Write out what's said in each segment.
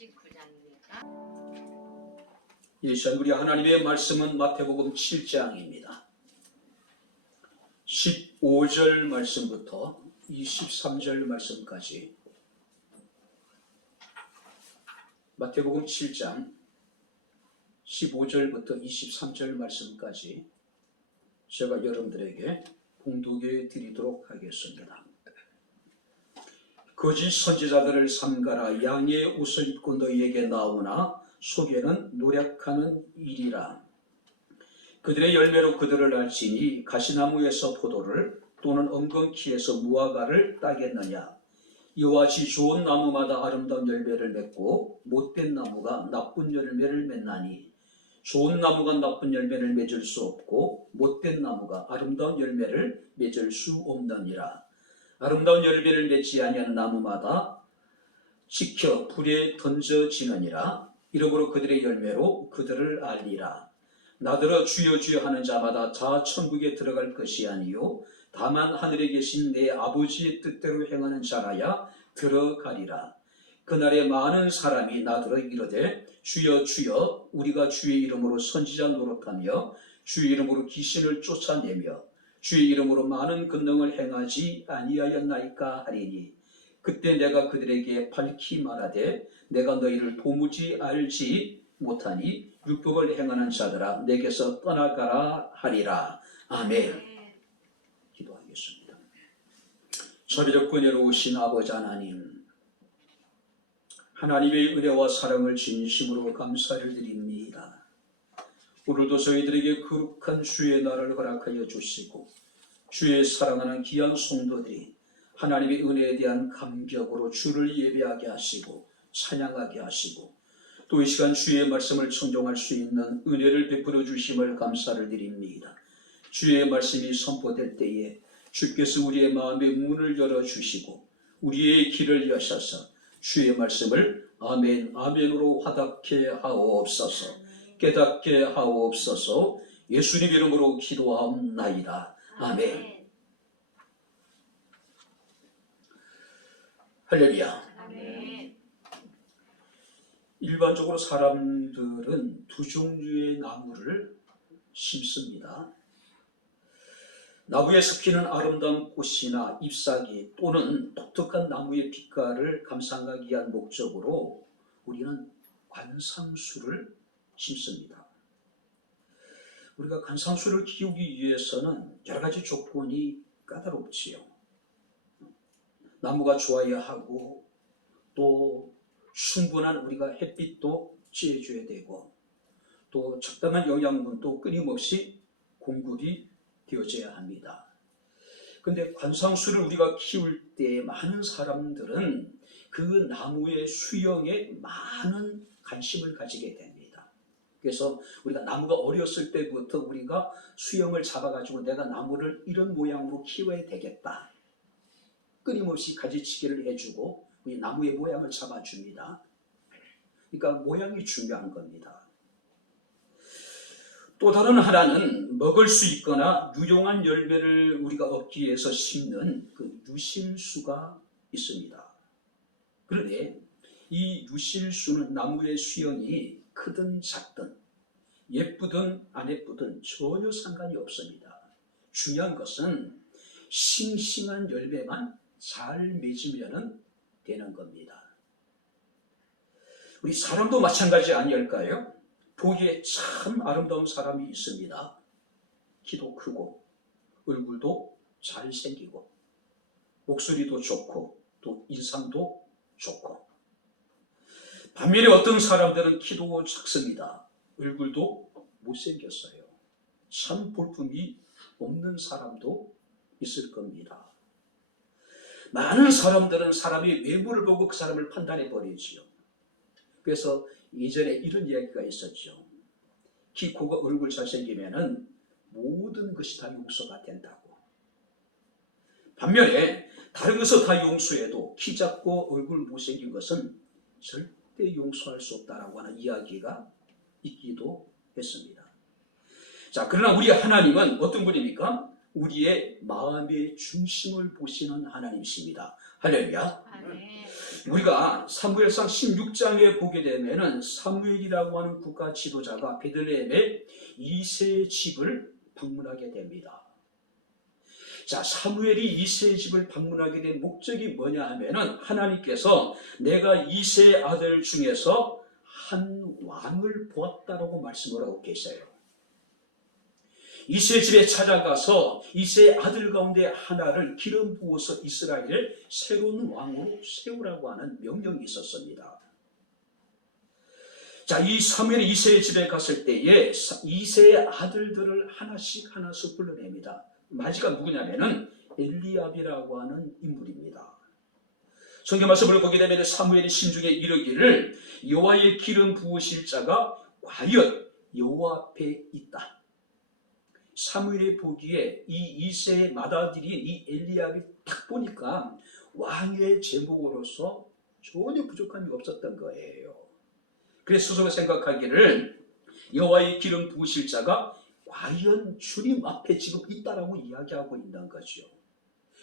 49장입니다. 이 시간 우리 하나님의 말씀은 마태복음 7장입니다. 15절 말씀부터 23절 말씀까지 마태복음 7장 15절부터 23절 말씀까지 제가 여러분들에게 봉독해 드리도록 하겠습니다. 거짓 선지자들을 삼가라. 양의 옷을 입고 너희에게 나오나 속에는 노력하는 일이라. 그들의 열매로 그들을 알지니 가시나무에서 포도를 또는 엉겅퀴에서 무화과를 따겠느냐. 이와 같이 좋은 나무마다 아름다운 열매를 맺고 못된 나무가 나쁜 열매를 맺나니 좋은 나무가 나쁜 열매를 맺을 수 없고 못된 나무가 아름다운 열매를 맺을 수 없느니라. 아름다운 열매를 맺지 아니하는 나무마다 지켜 불에 던져지느니라. 이러므로 그들의 열매로 그들을 알리라. 나더러 주여 주여 하는 자마다 다 천국에 들어갈 것이 아니요 다만 하늘에 계신 내 아버지의 뜻대로 행하는 자라야 들어가리라. 그날에 많은 사람이 나더러 이르되 주여 주여 우리가 주의 이름으로 선지자 노릇하며 주의 이름으로 귀신을 쫓아내며 주의 이름으로 많은 권능을 행하지 아니하였나이까 하리니 그때 내가 그들에게 밝히 말하되 내가 너희를 도무지 알지 못하니 율법을 행하는 자들아 내게서 떠나가라 하리라. 아멘. 기도하겠습니다. 자비롭고 은혜로우신 아버지 하나님, 하나님의 은혜와 사랑을 진심으로 감사를 드립니다. 오늘도 저희들에게 거룩한 주의 날을 허락하여 주시고 주의 사랑하는 귀한 성도들이 하나님의 은혜에 대한 감격으로 주를 예배하게 하시고 찬양하게 하시고 또 이 시간 주의 말씀을 청종할 수 있는 은혜를 베풀어 주심을 감사를 드립니다. 주의 말씀이 선포될 때에 주께서 우리의 마음의 문을 열어주시고 우리의 길을 여셔서 주의 말씀을 아멘 아멘으로 와닿게 하옵소서. 깨닫게 하옵소서. 예수님 이름으로 기도하옵나이다. 아멘. 할렐루야. 아멘. 일반적으로 사람들은 두 종류의 나무를 심습니다. 나무에서 피는 아름다운 꽃이나 잎사귀 또는 독특한 나무의 빛깔을 감상하기 위한 목적으로 우리는 관상수를 심습니다. 우리가 관상수를 키우기 위해서는 여러 가지 조건이 까다롭지요. 나무가 좋아야 하고 또 충분한 우리가 햇빛도 쬐줘야 되고 또 적당한 영양분도 끊임없이 공급이 되어져야 합니다. 그런데 관상수를 우리가 키울 때 많은 사람들은 그 나무의 수영에 많은 관심을 가지게 됩니다. 그래서 우리가 나무가 어렸을 때부터 우리가 수영을 잡아가지고 내가 나무를 이런 모양으로 키워야 되겠다. 끊임없이 가지치기를 해주고 우리 나무의 모양을 잡아줍니다. 그러니까 모양이 중요한 겁니다. 또 다른 하나는 먹을 수 있거나 유용한 열매를 우리가 얻기 위해서 심는 그 유실수가 있습니다. 그런데 이 유실수는 나무의 수영이 크든 작든 예쁘든 안 예쁘든 전혀 상관이 없습니다. 중요한 것은 싱싱한 열매만 잘 맺으면 되는 겁니다. 우리 사람도 마찬가지 아니할까요? 보기에 참 아름다운 사람이 있습니다. 키도 크고 얼굴도 잘생기고 목소리도 좋고 또 인상도 좋고 반면에 어떤 사람들은 키도 작습니다. 얼굴도 못생겼어요. 참 볼품이 없는 사람도 있을 겁니다. 많은 사람들은 사람이 외모를 보고 그 사람을 판단해 버리지요. 그래서 예전에 이런 이야기가 있었죠. 키 크고 얼굴 잘생기면은 모든 것이 다 용서가 된다고. 반면에 다른 것을 다 용서해도 키 작고 얼굴 못생긴 것은 절대 용서할 수 없다라고 하는 이야기가 있기도 했습니다. 자, 그러나 우리 하나님은 어떤 분입니까? 우리의 마음의 중심을 보시는 하나님이십니다. 할렐루야. 우리가 사무엘상 16장에 보게 되면은 사무엘이라고 하는 국가 지도자가 베들레헴의 이새의 집을 방문하게 됩니다. 자, 사무엘이 이새의 집을 방문하게 된 목적이 뭐냐 하면은 하나님께서 내가 이새의 아들 중에서 한 왕을 보았다라고 말씀을 하고 계세요. 이새의 집에 찾아가서 이새의 아들 가운데 하나를 기름 부어서 이스라엘을 새로운 왕으로 세우라고 하는 명령이 있었습니다. 자, 이 사무엘이 이새의 집에 갔을 때에 이새의 아들들을 하나씩 불러냅니다. 마지가 누구냐면은 엘리압이라고 하는 인물입니다. 성경 말씀을 보게 되면 사무엘이 신중에 이르기를 여호와의 기름 부으실 자가 과연 여호와 앞에 있다. 사무엘이 보기에 이 이새의 맏아들인 이 엘리압이 딱 보니까 왕의 제목으로서 전혀 부족함이 없었던 거예요. 그래서 스스로 생각하기를 여호와의 기름 부으실 자가 과연 주님 앞에 지금 있다라고 이야기하고 있는 거죠.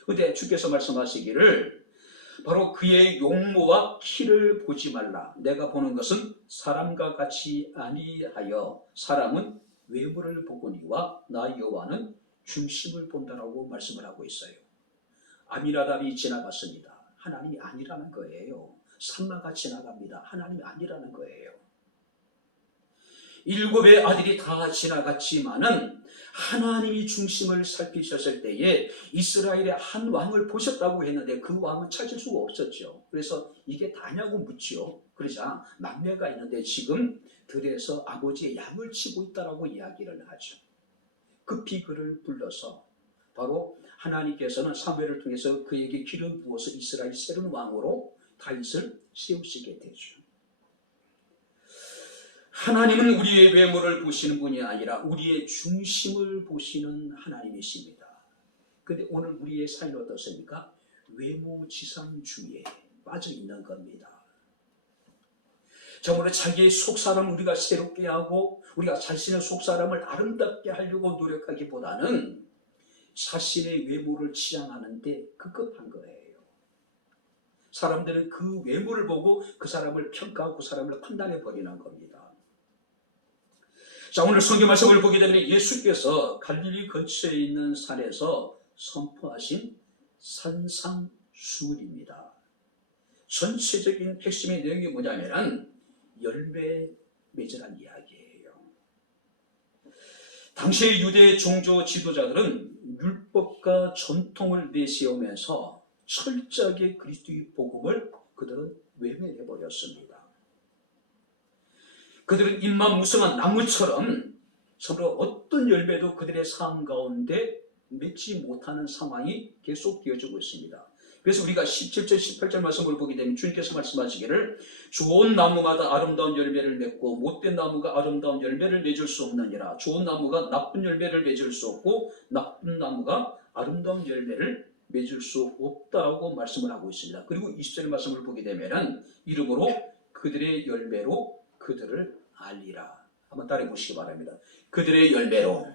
그런데 주께서 말씀하시기를 바로 그의 용모와 키를 보지 말라. 내가 보는 것은 사람과 같이 아니하여 사람은 외모를 보거니와 나 여호와는 중심을 본다라고 말씀을 하고 있어요. 아미나답이 지나갔습니다. 하나님이 아니라는 거예요. 삼마가 지나갑니다. 하나님이 아니라는 거예요. 7의 아들이 다 지나갔지만은 하나님이 중심을 살피셨을 때에 이스라엘의 한 왕을 보셨다고 했는데 그 왕은 찾을 수가 없었죠. 그래서 이게 다냐고 묻죠. 그러자 막내가 있는데 지금 들에서 아버지의 양을 치고 있다라고 이야기를 하죠. 급히 그를 불러서 바로 하나님께서는 사무엘을 통해서 그에게 기름 부어서 이스라엘 새로운 왕으로 다윗을 세우시게 되죠. 하나님은 우리의 외모를 보시는 분이 아니라 우리의 중심을 보시는 하나님이십니다. 그런데 오늘 우리의 삶이 어떻습니까? 외모지상주의에 빠져 있는 겁니다. 정말로 자기의 속사람을 우리가 새롭게 하고 우리가 자신의 속사람을 아름답게 하려고 노력하기보다는 자신의 외모를 치장하는 데 급급한 거예요. 사람들은 그 외모를 보고 그 사람을 평가하고 그 사람을 판단해 버리는 겁니다. 자, 오늘 성경 말씀을 보게 되면 예수께서 갈릴리 근처에 있는 산에서 선포하신 산상수훈입니다. 전체적인 핵심의 내용이 뭐냐면 열매 맺으란 이야기예요. 당시의 유대 종교 지도자들은 율법과 전통을 내세우면서 철저하게 그리스도의 복음을 그들은 외면해버렸습니다. 그들은 입만 무성한 나무처럼 서로 어떤 열매도 그들의 삶 가운데 맺지 못하는 상황이 계속 되어지고 있습니다. 그래서 우리가 17절, 18절 말씀을 보게 되면 주님께서 말씀하시기를 좋은 나무마다 아름다운 열매를 맺고 못된 나무가 아름다운 열매를 맺을 수 없느니라. 좋은 나무가 나쁜 열매를 맺을 수 없고 나쁜 나무가 아름다운 열매를 맺을 수 없다고 말씀을 하고 있습니다. 그리고 20절 말씀을 보게 되면 이러므로 그들의 열매로 그들을 알리라. 한번 따라해 보시기 바랍니다. 그들의 열매로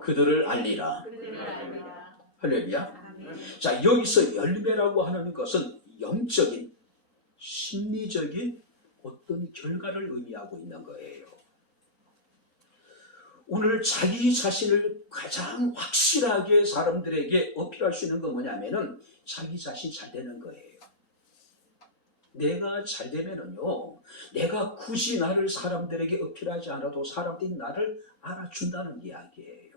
그들을 알리라. 할렐루야. 자, 여기서 열매라고 하는 것은 영적인, 심리적인 어떤 결과를 의미하고 있는 거예요. 오늘 자기 자신을 가장 확실하게 사람들에게 어필할 수 있는 건 뭐냐면은 자기 자신 잘 되는 거예요. 내가 잘 되면은요, 내가 굳이 나를 사람들에게 어필하지 않아도 사람들이 나를 알아준다는 이야기예요.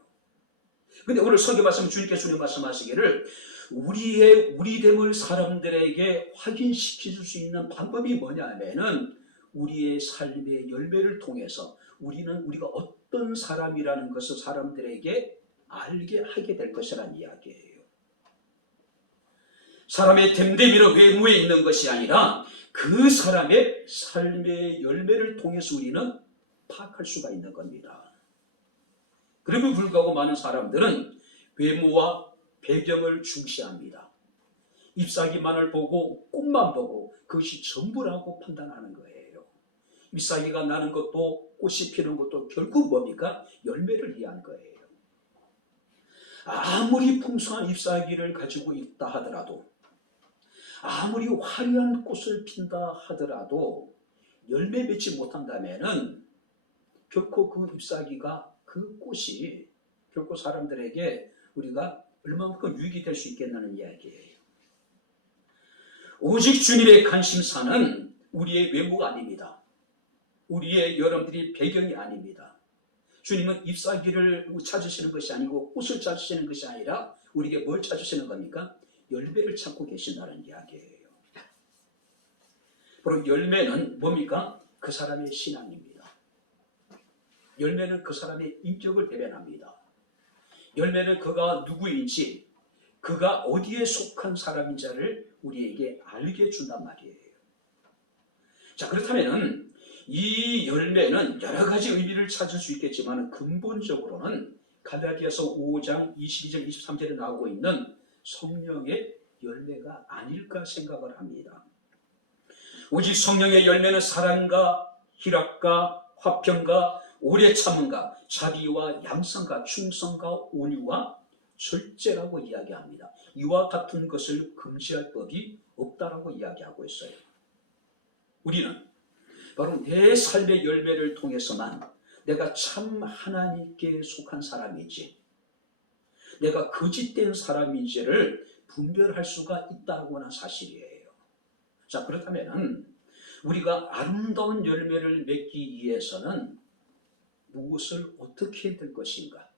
근데 오늘 성경 말씀 주님께서 말씀하시기를 우리됨을 사람들에게 확인시켜 줄 수 있는 방법이 뭐냐면은 우리의 삶의 열매를 통해서 우리가 어떤 사람이라는 것을 사람들에게 알게 하게 될 것이라는 이야기예요. 사람의 됨됨이로 외모에 있는 것이 아니라 그 사람의 삶의 열매를 통해서 우리는 파악할 수가 있는 겁니다. 그럼에도 불구하고 많은 사람들은 외모와 배경을 중시합니다. 잎사귀만을 보고 꽃만 보고 그것이 전부라고 판단하는 거예요. 잎사귀가 나는 것도 꽃이 피는 것도 결국 뭡니까? 열매를 위한 거예요. 아무리 풍성한 잎사귀를 가지고 있다 하더라도 아무리 화려한 꽃을 핀다 하더라도 열매 맺지 못한다면은 결코 그 잎사귀가, 그 꽃이 결코 사람들에게 우리가 얼마만큼 유익이 될 수 있겠냐는 이야기예요. 오직 주님의 관심사는 우리의 외모가 아닙니다. 우리의 여러분들이 배경이 아닙니다. 주님은 잎사귀를 찾으시는 것이 아니고 꽃을 찾으시는 것이 아니라 우리에게 뭘 찾으시는 겁니까? 열매를 찾고 계신다는 이야기예요. 바로 열매는 뭡니까? 그 사람의 신앙입니다. 열매는 그 사람의 인격을 대변합니다. 열매는 그가 누구인지, 그가 어디에 속한 사람인지를 우리에게 알게 해준단 말이에요. 자, 그렇다면 이 열매는 여러 가지 의미를 찾을 수 있겠지만 근본적으로는 갈라디아서 5장 22절 23절에 나오고 있는 성령의 열매가 아닐까 생각을 합니다. 오직 성령의 열매는 사랑과 희락과 화평과 오래 참음과 자비와 양선과 충성과 온유와 절제라고 이야기합니다. 이와 같은 것을 금지할 법이 없다라고 이야기하고 있어요. 우리는 바로 내 삶의 열매를 통해서만 내가 참 하나님께 속한 사람인지, 내가 거짓된 사람인지를 분별할 수가 있다고 하는 사실이에요. 자, 그렇다면 우리가 아름다운 열매를 맺기 위해서는 무엇을 어떻게 해야 될 것인가?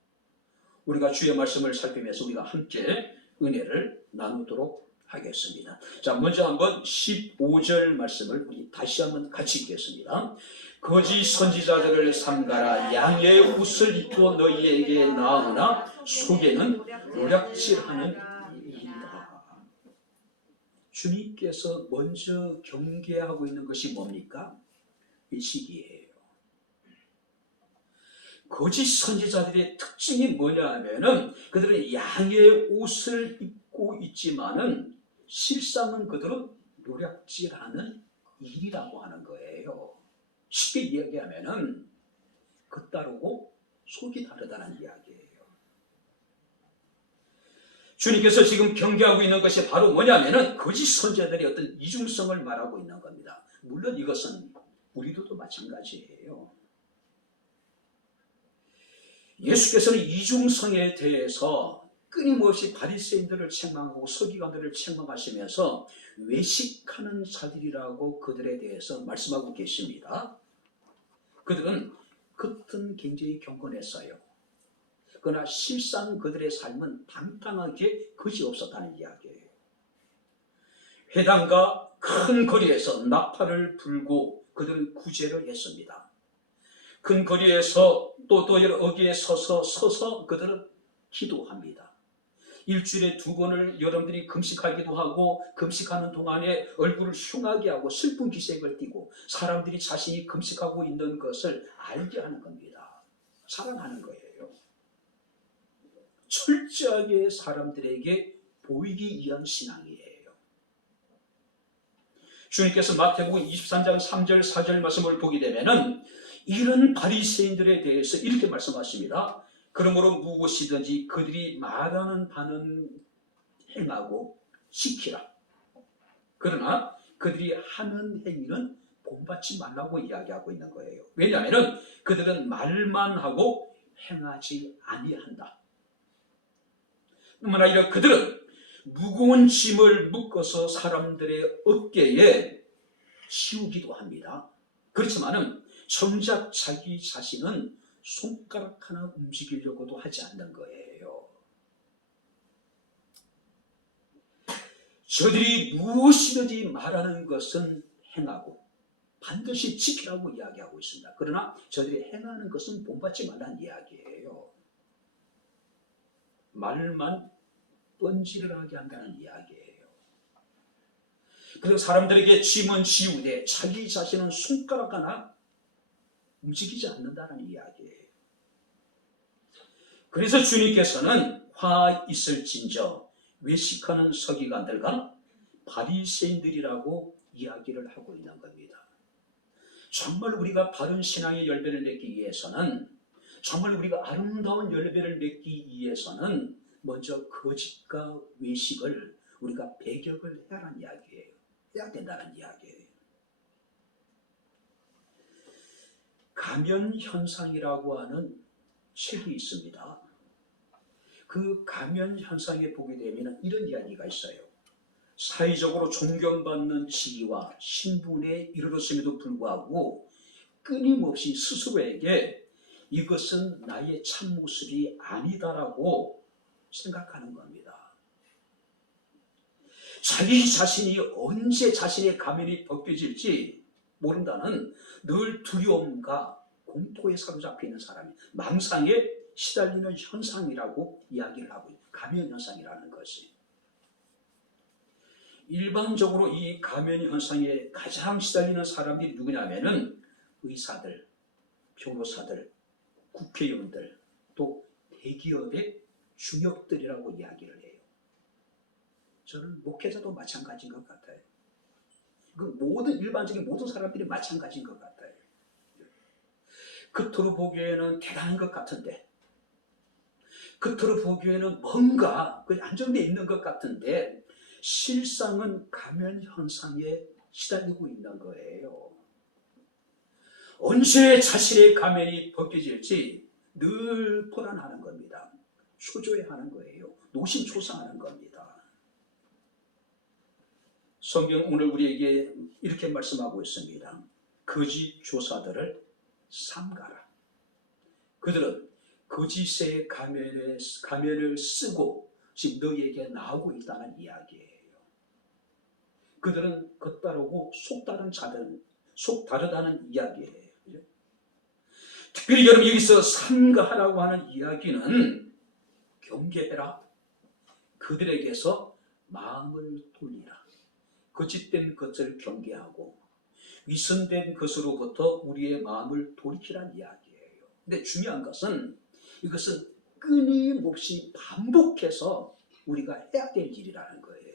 우리가 주의 말씀을 살피면서 우리가 함께 은혜를 나누도록 하겠습니다. 자, 먼저 한번 15절 말씀을 우리 다시 한번 같이 읽겠습니다. 거짓 선지자들을 삼가라. 양의 옷을 입고 너희에게 나오나 속에는 노략질하는 일이다. 주님께서 먼저 경계하고 있는 것이 뭡니까? 의식이에요. 거짓 선지자들의 특징이 뭐냐 하면은 그들은 양의 옷을 입고 있지만은 실상은 그들은 노략질하는 일이라고 하는 거예요. 쉽게 이야기하면은 겉다르고 속이 다르다는 이야기예요. 주님께서 지금 경계하고 있는 것이 바로 뭐냐면은 거짓 선지자들의 어떤 이중성을 말하고 있는 겁니다. 물론 이것은 우리들도 마찬가지예요. 예수께서는 이중성에 대해서 끊임없이 바리새인들을 책망하고 서기관들을 책망하시면서 외식하는 자들이라고 그들에 대해서 말씀하고 계십니다. 그들은 겉은 굉장히 경건했어요. 그러나 실상 그들의 삶은 방탕하게 거지 없었다는 이야기예요. 회당과 큰 거리에서 나팔을 불고 그들은 구제를 했습니다. 큰 거리에서 또 여기에 서서 그들은 기도합니다. 일주일에 2번을 여러분들이 금식하기도 하고 금식하는 동안에 얼굴을 흉하게 하고 슬픈 기색을 띠고 사람들이 자신이 금식하고 있는 것을 알게 하는 겁니다. 사랑하는 거예요. 철저하게 사람들에게 보이기 위한 신앙이에요. 주님께서 마태복음 23장 3절 4절 말씀을 보게 되면은 이런 바리새인들에 대해서 이렇게 말씀하십니다. 그러므로 무엇이든지 그들이 말하는 바는 행하고 지키라. 그러나 그들이 하는 행위는 본받지 말라고 이야기하고 있는 거예요. 왜냐하면 그들은 말만 하고 행하지 아니한다. 뿐만 아니라 그들은 무거운 짐을 묶어서 사람들의 어깨에 씌우기도 합니다. 그렇지만은 정작 자기 자신은 손가락 하나 움직이려고도 하지 않는 거예요. 저들이 무엇이든지 말하는 것은 행하고 반드시 지키라고 이야기하고 있습니다. 그러나 저들이 행하는 것은 본받지 말라는 이야기예요. 말만 뻔질을 하게 한다는 이야기예요. 그래서 사람들에게 짐은 지우되 자기 자신은 손가락 하나 움직이지 않는다는 이야기예요. 그래서 주님께서는 화 있을진저 외식하는 서기관들과 바리새인들이라고 이야기를 하고 있는 겁니다. 정말 우리가 바른 신앙의 열매를 맺기 위해서는, 정말 우리가 아름다운 열매를 맺기 위해서는 먼저 거짓과 외식을 우리가 배격을 해야하는 이야기예요. 해야 된다는 이야기예요. 가면현상이라고 하는 책이 있습니다. 그 가면현상에 보게 되면 이런 이야기가 있어요. 사회적으로 존경받는 지위와 신분에 이르렀음에도 불구하고 끊임없이 스스로에게 이것은 나의 참모습이 아니다라고 생각하는 겁니다. 자기 자신이 언제 자신의 가면이 벗겨질지 모른다는 늘 두려움과 공포에 사로잡혀 있는 사람이 망상에 시달리는 현상이라고 이야기를 하고 있어요. 가면 현상이라는 것이. 일반적으로 이 가면 현상에 가장 시달리는 사람들이 누구냐면은 의사들, 변호사들, 국회의원들, 또 대기업의 주역들이라고 이야기를 해요. 저는 목회자도 마찬가지인 것 같아요. 일반적인 모든 사람들이 마찬가지인 것 같아요. 겉으로 보기에는 대단한 것 같은데, 겉으로 보기에는 뭔가 안정되어 있는 것 같은데, 실상은 가면 현상에 시달리고 있는 거예요. 언제 자신의 가면이 벗겨질지 늘 불안하는 겁니다. 초조해하는 거예요. 노심초사하는 겁니다. 성경 오늘 우리에게 이렇게 말씀하고 있습니다. 거짓 조사들을 삼가라. 그들은 거짓의 가면을 쓰고 지금 너희에게 나오고 있다는 이야기예요. 그들은 겉다르고 속 다르다는 이야기예요. 특별히 여러분 여기서 삼가하라고 하는 이야기는 경계해라. 그들에게서 마음을 돌리라. 거짓된 것을 경계하고 위선된 것으로부터 우리의 마음을 돌이키라는 이야기예요. 근데 중요한 것은 이것은 끊임없이 반복해서 우리가 해야 될 일이라는 거예요.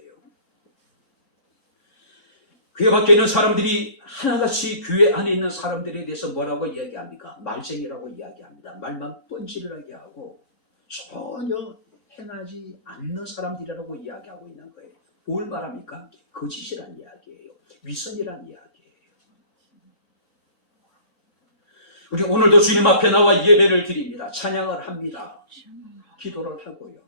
교회 밖에 있는 사람들이 하나같이 교회 안에 있는 사람들에 대해서 뭐라고 이야기합니까? 말쟁이라고 이야기합니다. 말만 뻔질하게 하고 전혀 행하지 않는 사람들이라고 이야기하고 있는 거예요. 뭘 말합니까? 거짓이란 이야기예요. 위선이란 이야기예요. 우리 오늘도 주님 앞에 나와 예배를 드립니다. 찬양을 합니다. 기도를 하고요.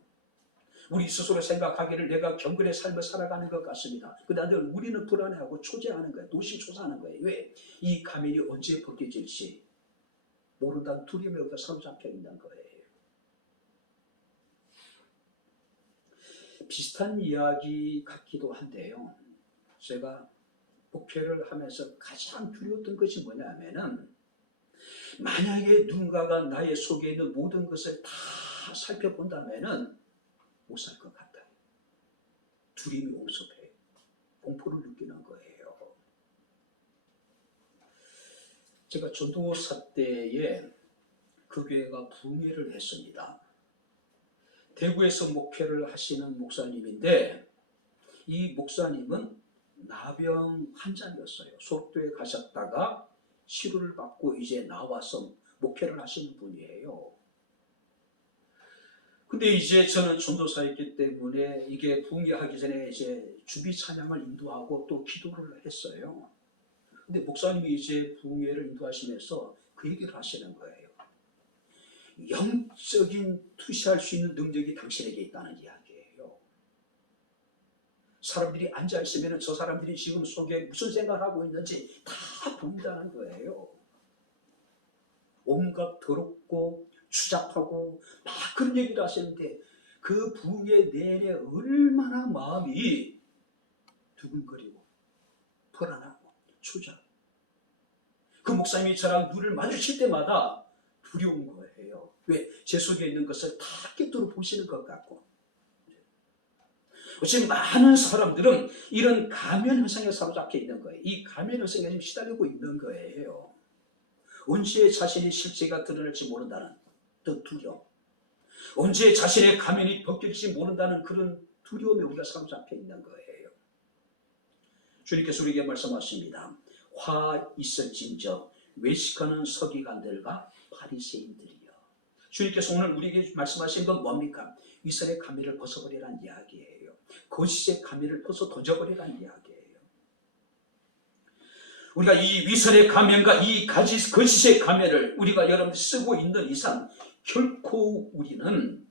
우리 스스로 생각하기를 내가 경건의 삶을 살아가는 것 같습니다. 그런데 우리는 불안해하고 초조해하는 거예요. 노심초사하는 거예요. 왜? 이 가면이 언제 벗겨질지 모른다는 두려움에 우리가 사로잡혀 있는 거예요. 비슷한 이야기 같기도 한데요. 제가 목회를 하면서 가장 두려웠던 것이 뭐냐면은 만약에 누군가가 나의 속에 있는 모든 것을 다 살펴본다면은 못 살 것 같아요. 두려움이 엄습해요. 공포를 느끼는 거예요. 제가 전도사 때에 그 교회가 붕괴를 했습니다. 대구에서 목회를 하시는 목사님인데 이 목사님은 나병 환자였어요. 속도에 가셨다가 치료를 받고 이제 나와서 목회를 하시는 분이에요. 근데 이제 저는 전도사였기 때문에 이게 붕괴하기 전에 이제 주비 찬양을 인도하고 또 기도를 했어요. 근데 목사님이 이제 붕괴를 인도하시면서 그 얘기를 하시는 거예요. 영적인 투시할 수 있는 능력이 당신에게 있다는 이야기예요. 사람들이 앉아있으면 저 사람들이 지금 속에 무슨 생각을 하고 있는지 다 보인다는 거예요. 온갖 더럽고 추잡하고 막 그런 얘기를 하시는데 그 붕괴 내내 얼마나 마음이 두근거리고 불안하고 초조하고 그 목사님이 저랑 눈을 마주칠 때마다 두려운 거예요. 왜? 제 속에 있는 것을 다 꿰뚫어 보시는 것 같고. 어차피 많은 사람들은 이런 가면 현상에 사로잡혀 있는 거예요. 이 가면 현상에 지금 시달리고 있는 거예요. 언제 자신의 실체가 드러날지 모른다는 그 두려움. 언제 자신의 가면이 벗길지 모른다는 그런 두려움에 우리가 사로잡혀 있는 거예요. 주님께서 우리에게 말씀하십니다. 화 있을진저 외식하는 서기관들과 바리새인들이여. 주님께서 오늘 우리에게 말씀하신 건 뭡니까? 위선의 가면을 벗어버리라는 이야기예요. 거짓의 가면을 벗어 던져버리라는 이야기예요. 우리가 이 위선의 가면과 이 거짓의 가면을 우리가 여러분들 쓰고 있는 이상 결코 우리는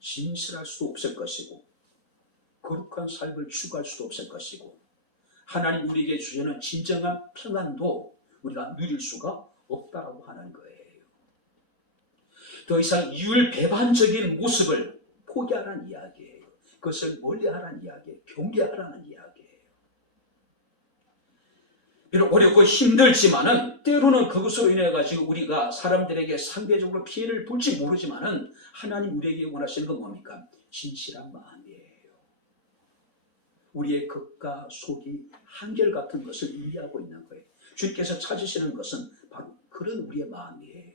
진실할 수도 없을 것이고 거룩한 삶을 추구할 수도 없을 것이고 하나님 우리에게 주시는 진정한 평안도 우리가 누릴 수가 없다고 하는 거예요. 더 이상 이율배반적인 모습을 포기하라는 이야기예요. 그것을 멀리하라는 이야기예요. 경계하라는 이야기예요. 비록 어렵고 힘들지만은 때로는 그것으로 인해 가지고 우리가 사람들에게 상대적으로 피해를 볼지 모르지만은 하나님 우리에게 원하시는 건 뭡니까? 진실한 마음이에요. 우리의 겉과 속이 한결같은 것을 의미하고 있는 거예요. 주님께서 찾으시는 것은 바로 그런 우리의 마음이에요.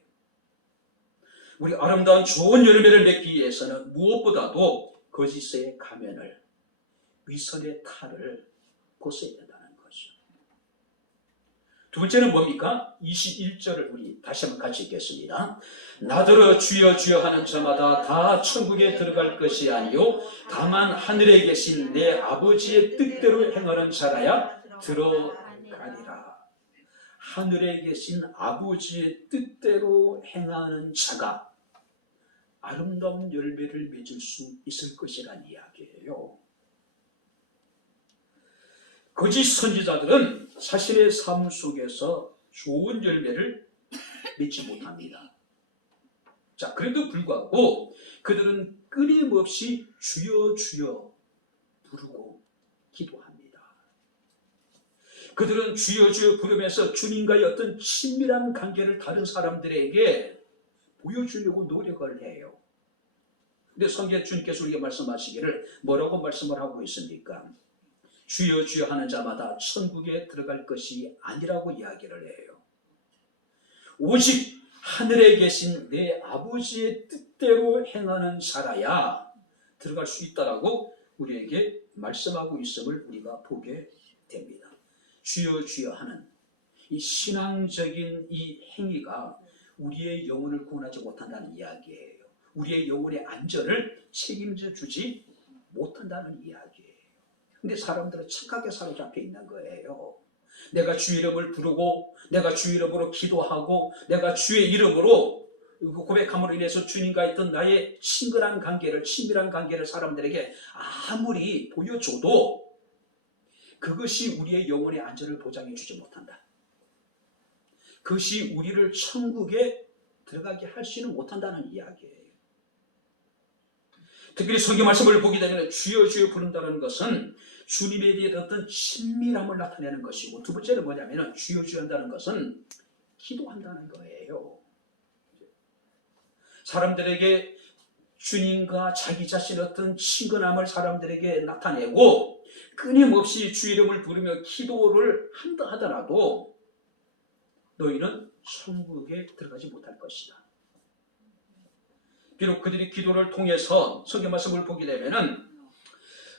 우리 아름다운 좋은 열매를 맺기 위해서는 무엇보다도 거짓의 가면을, 위선의 탈을 벗어야 된다는 거죠. 두 번째는 뭡니까? 21절을 우리 다시 한번 같이 읽겠습니다. 나더러 주여 주여 하는 자마다 다 천국에 들어갈 것이 아니요 다만 하늘에 계신 내 아버지의 뜻대로 행하는 자라야 들어가리라. 하늘에 계신 아버지의 뜻대로 행하는 자가 아름다운 열매를 맺을 수 있을 것이라는 이야기예요. 거짓 선지자들은 자신의 삶 속에서 좋은 열매를 맺지 못합니다. 자, 그래도 불구하고 그들은 끊임없이 주여 주여 부르고 기도합니다. 그들은 주여 주여 부르면서 주님과의 어떤 친밀한 관계를 다른 사람들에게 보여주려고 노력을 해요. 근데 성경 주님께서 우리에게 말씀하시기를 뭐라고 말씀을 하고 있습니까? 주여 주여 하는 자마다 천국에 들어갈 것이 아니라고 이야기를 해요. 오직 하늘에 계신 내 아버지의 뜻대로 행하는 자라야 들어갈 수 있다라고 우리에게 말씀하고 있음을 우리가 보게 됩니다. 주여 주여 하는 이 신앙적인 이 행위가 우리의 영혼을 구원하지 못한다는 이야기예요. 우리의 영혼의 안전을 책임져 주지 못한다는 이야기예요. 근데 사람들은 착하게 사로잡혀 있는 거예요. 내가 주의 이름을 부르고 내가 주의 이름으로 기도하고 내가 주의 이름으로 고백함으로 인해서 주님과 있던 나의 친근한 관계를, 친밀한 관계를 사람들에게 아무리 보여줘도 그것이 우리의 영혼의 안전을 보장해 주지 못한다. 그것이 우리를 천국에 들어가게 할 수는 못한다는 이야기예요. 특별히 성경 말씀을 보게 되면 주여 주여 부른다는 것은 주님에 대한 어떤 친밀함을 나타내는 것이고, 두 번째는 뭐냐면 주여 주여 한다는 것은 기도한다는 거예요. 사람들에게 주님과 자기 자신의 어떤 친근함을 사람들에게 나타내고 끊임없이 주 이름을 부르며 기도를 한다 하더라도 너희는 천국에 들어가지 못할 것이다. 비록 그들이 기도를 통해서 성경 말씀을 보게 되면은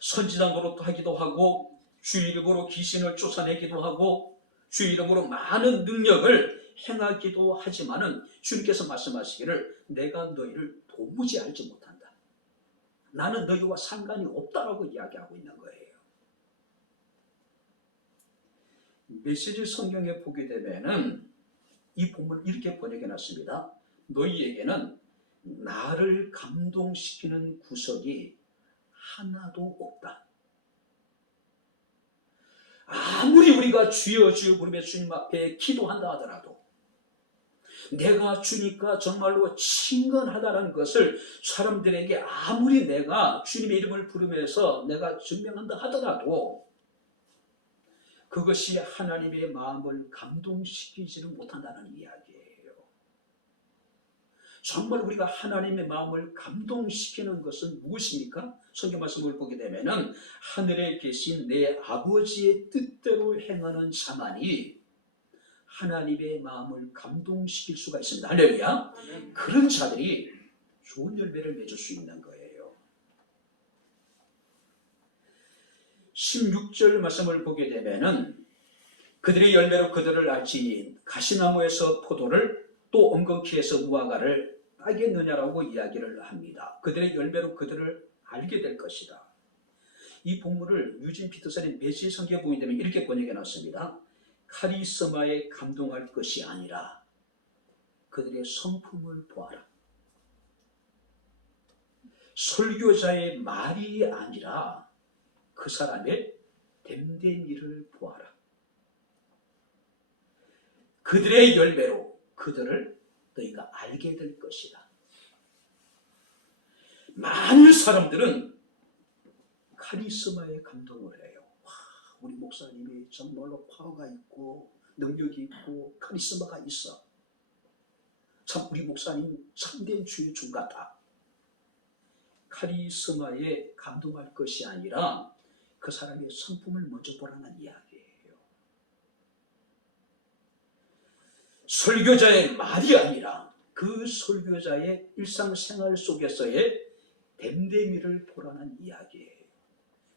선지자 노릇하기도 하고 주 이름으로 귀신을 쫓아내기도 하고 주 이름으로 많은 능력을 행하기도 하지만은 주님께서 말씀하시기를 내가 너희를 도무지 알지 못한다. 나는 너희와 상관이 없다라고 이야기하고 있는 거예요. 메시지 성경에 보게 되면은 이 본문을 이렇게 번역해 놨습니다. 너희에게는 나를 감동시키는 구석이 하나도 없다. 아무리 우리가 주여 주여 부르며 주님 앞에 기도한다 하더라도 내가 주니까 정말로 친근하다는 것을 사람들에게 아무리 내가 주님의 이름을 부르면서 내가 증명한다 하더라도 그것이 하나님의 마음을 감동시키지는 못한다는 이야기예요. 정말 우리가 하나님의 마음을 감동시키는 것은 무엇입니까? 성경 말씀을 보게 되면은 하늘에 계신 내 아버지의 뜻대로 행하는 자만이 하나님의 마음을 감동시킬 수가 있습니다. 할렐루야. 그런 자들이 좋은 열매를 맺을 수 있는 거예요. 16절 말씀을 보게 되면은 그들의 열매로 그들을 알지니 가시나무에서 포도를 또 엉겅퀴에서 무화과를 따겠느냐라고 이야기를 합니다. 그들의 열매로 그들을 알게 될 것이다. 이 본문을 유진 피터슨의 메시지 성경에 보게 되면 이렇게 번역해 놨습니다. 카리스마에 감동할 것이 아니라 그들의 성품을 보아라. 설교자의 말이 아니라 그 사람의 됨됨이를 보아라. 그들의 열매로 그들을 너희가 알게 될 것이다. 많은 사람들은 카리스마에 감동을 해요. 와, 우리 목사님이 정말로 파워가 있고 능력이 있고 카리스마가 있어. 참 우리 목사님 참된 주의 종 같아. 카리스마에 감동할 것이 아니라 그 사람의 성품을 먼저 보라는 이야기예요. 설교자의 말이 아니라 그 설교자의 일상생활 속에서의 됨됨이를 보라는 이야기예요.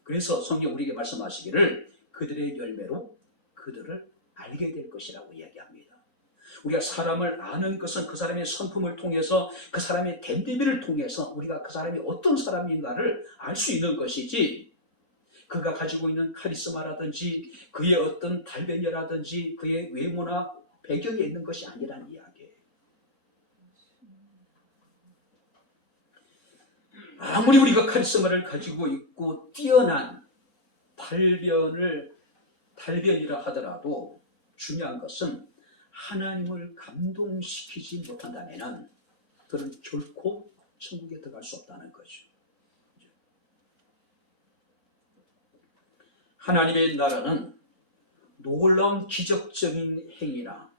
그래서 성경 우리에게 말씀하시기를 그들의 열매로 그들을 알게 될 것이라고 이야기합니다. 우리가 사람을 아는 것은 그 사람의 성품을 통해서 그 사람의 됨됨이를 통해서 우리가 그 사람이 어떤 사람인가를 알 수 있는 것이지, 그가 가지고 있는 카리스마라든지 그의 어떤 달변이라든지 그의 외모나 배경에 있는 것이 아니라는 이야기예요. 아무리 우리가 카리스마를 가지고 있고 뛰어난 달변이라 하더라도 중요한 것은 하나님을 감동시키지 못한다면 그는 결코 천국에 들어갈 수 없다는 거죠. 하나님의 나라는 놀라운 기적적인 행위나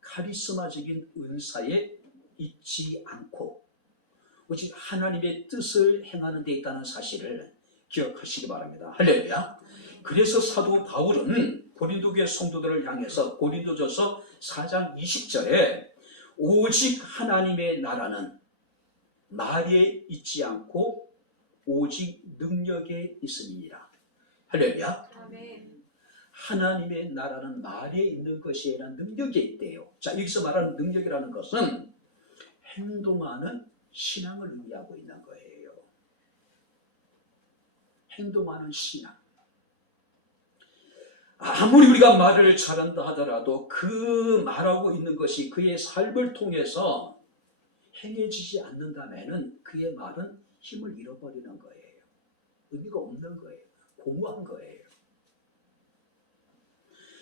카리스마적인 은사에 있지 않고 오직 하나님의 뜻을 행하는 데 있다는 사실을 기억하시기 바랍니다. 할렐루야. 그래서 사도 바울은 고린도교회 성도들을 향해서 고린도전서 4장 20절에 오직 하나님의 나라는 말에 있지 않고 오직 능력에 있음이니라. 할렐루야. 아멘. 하나님의 나라는 말에 있는 것이 아니라 능력에 있대요. 자, 여기서 말하는 능력이라는 것은 행동하는 신앙을 의미하고 있는 거예요. 행동하는 신앙. 아무리 우리가 말을 잘한다 하더라도 그 말하고 있는 것이 그의 삶을 통해서 행해지지 않는다면 그의 말은 힘을 잃어버리는 거예요. 의미가 없는 거예요. 공허한 거예요.